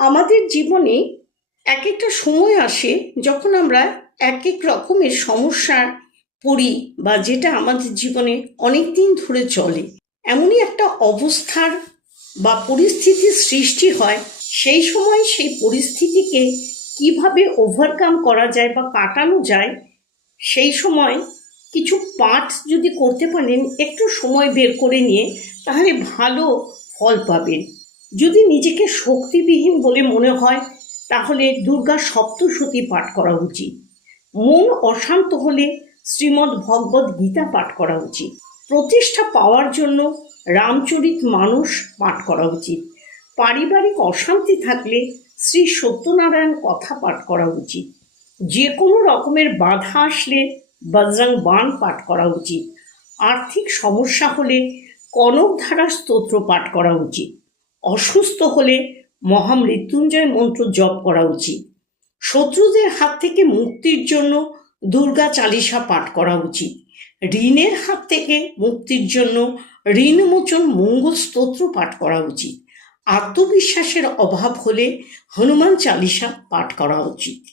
আমাদের জীবনে এক একটা সময় আসে যখন আমরা এক এক রকমের সমস্যা পড়ি বা যেটা আমাদের জীবনে অনেক দিন ধরে চলে। এমনই একটা অবস্থার বা পরিস্থিতির সৃষ্টি হয়। সেই সময় সেই পরিস্থিতিকে কিভাবে ওভারকাম করা যায় বা কাটানো যায়, সেই সময় কিছু পাঠ যদি করতে পারেন একটু সময় বের করে নিয়ে, তাহলে ভালো ফল পাবেন। যদি নিজেকে শক্তিবিহীন বলে মনে হয়, তাহলে দুর্গা সপ্তশতী পাঠ করা উচিত। মন অশান্ত হলে শ্রীমদ্ ভগবদ্ গীতা পাঠ করা উচিত। প্রতিষ্ঠা পাওয়ার জন্য রামচরিত মানস পাঠ করা উচিত। পারিবারিক অশান্তি থাকলে শ্রী সত্যনারায়ণ কথা পাঠ করা উচিত। যে কোনো রকমের বাধা আসলে বজরং বাণ পাঠ করা উচিত। আর্থিক সমস্যা হলে কনকধারা স্তোত্র পাঠ করা উচিত। অসুস্থ হলে মহামৃত্যুঞ্জয় মন্ত্র জপ করা উচিত। শত্রুদের হাত থেকে মুক্তির জন্য দুর্গা চালিসা পাঠ করা উচিত। ঋণের হাত থেকে মুক্তির জন্য ঋণমোচন মঙ্গল স্তোত্র পাঠ করা উচিত। আত্মবিশ্বাসের অভাব হলে হনুমান চালিসা পাঠ করা উচিত।